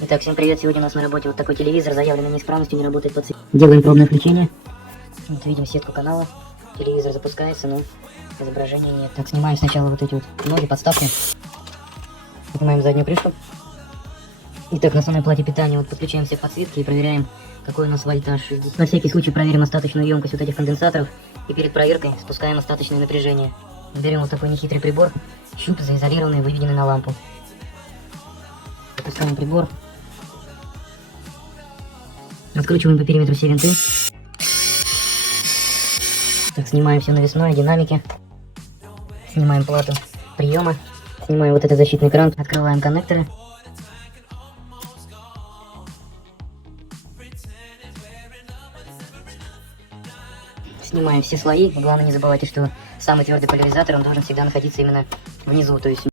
Итак, всем привет, сегодня у нас на работе вот такой телевизор, заявленной неисправностью, не работает по цвету. Делаем пробное включение. Вот видим сетку канала, телевизор запускается, но изображения нет. Так, снимаем сначала вот эти вот ноги, подставки. Снимаем заднюю крышку. Итак, на основной плате питания вот подключаем все подсветки и проверяем, какой у нас вольтаж. На всякий случай проверим остаточную емкость вот этих конденсаторов и перед проверкой спускаем остаточное напряжение. Берем вот такой нехитрый прибор, щуп заизолированный, выведенный на лампу. Запускаем прибор. Откручиваем по периметру все винты. Так, снимаем все навесное, динамики. Снимаем плату приема. Снимаем вот этот защитный кран. Открываем коннекторы. Снимаем все слои. Главное, не забывайте, что самый твердый поляризатор, он должен всегда находиться именно внизу, то есть